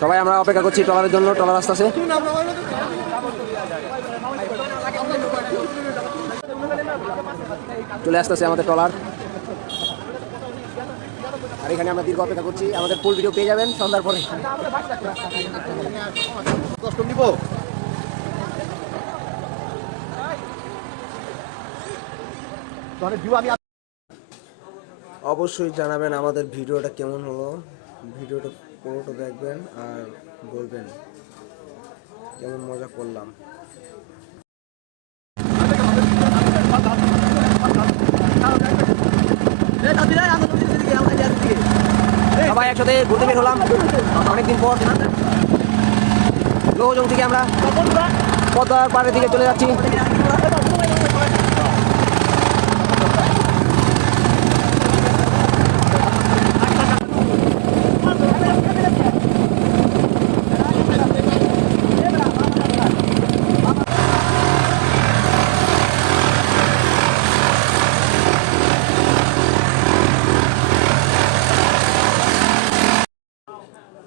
সবাই আমরা অপেক্ষা করছি ট্রলারের জন্য। ট্রলার আসতেছে। চলে আসতেছে আমাদের ট্রলার। আর এখানে আমরা দীর্ঘ অপেক্ষা করছি। আমাদের ফুল ভিডিও পেয়ে যাবেন সন্ধ্যার পরে। অবশ্যই জানাবেন আমাদের ভিডিওটা কেমন হলো। ভিডিওটা পুরোটা দেখবেন আর বলবেন কেমন মজা করলাম। সবাই একসাথে ঘুরতে বের হলাম অনেকদিন পর। লোহজং থেকে আমরা পদ্মার পাড়ের দিকে চলে যাচ্ছি।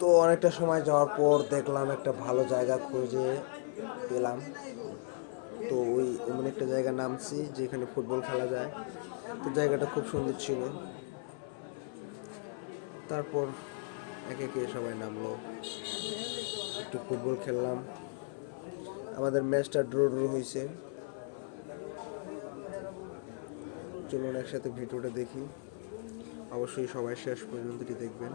তো অনেকটা সময় যাওয়ার পর দেখলাম একটা ভালো জায়গা খুঁজে পেলাম। তো ওই এমন একটা জায়গা নামছি যেখানে ফুটবল খেলা যায়। তো জায়গাটা খুব সুন্দর ছিল। তারপর একে একে সবাই নামলো, একটু ফুটবল খেললাম। আমাদের ম্যাচটা ড্র হয়েছে। চলুন একসাথে ভিডিওটা দেখি। অবশ্যই সবাই শেষ পর্যন্তটি দেখবেন।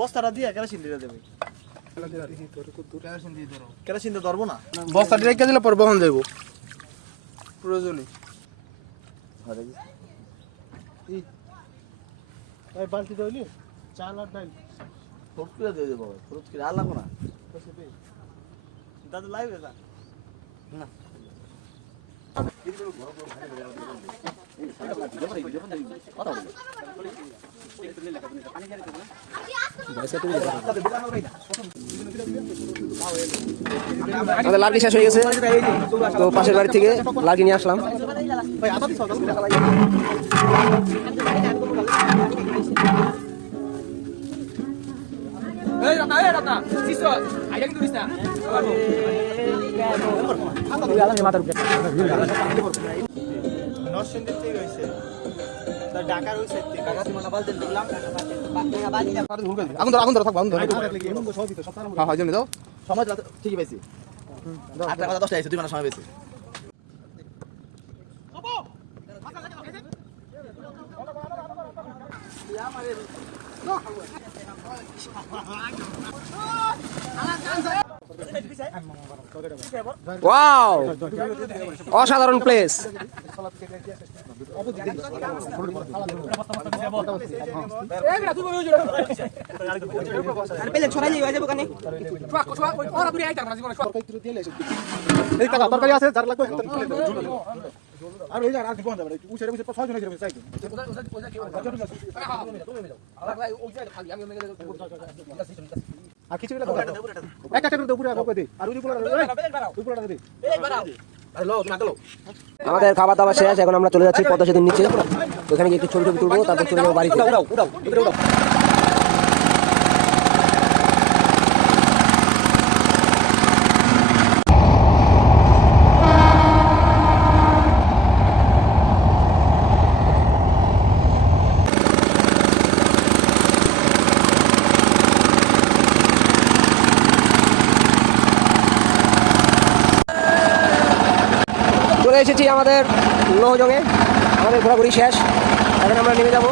বস্তাটা দিয়ে কেরাসিন দিয়ে দেবে। কেরাসিন তো ধরবো না, বস্তা রেখে দিলে পরে বহন যাইব প্রয়োজনে। বালতি ধরলি চাল আর ডাল ফ্রুট করে দিয়ে দেবো। ফ্রুট করে আর লাগবো না দাদু লাইবে না। আমাদের লার্কি শেষ হয়ে গেছে। তো পাশের বাড়ি থেকে লার্কি নিয়ে আসলাম। নরসিংদীর থেকে হয়েছে, ঢাকার হয়েছে। আগুন ধরো থাকবো। হ্যাঁ জমি দাও। সময় ঠিকই পেয়েছি। 8টা কথা 10টা আছে, 2 ঘন্টা সময় পেয়েছি। ওয়াও, অসাধারণ প্লেস। তরকারি আছে যার লাগবে আর ওই আর বন্ধ যাবে উঠে উঠে 6 জন এসে চাই আর কিছু একটা একটা উপরে রাখো দে আর ওই উপরে দে। আমাদের খাবার দাবার শেষ। এখন আমরা চলে যাচ্ছি পদ্মা সেতুর নিচে। ওখানে গিয়ে একটু ছবি টবি তুলবো, তারপর চলে যাবো বাড়িতে। চলে এসেছি আমাদের লোহজংয়ে। আমাদের ঘোরাঘুরি শেষ। এখন আমরা নেমে যাব।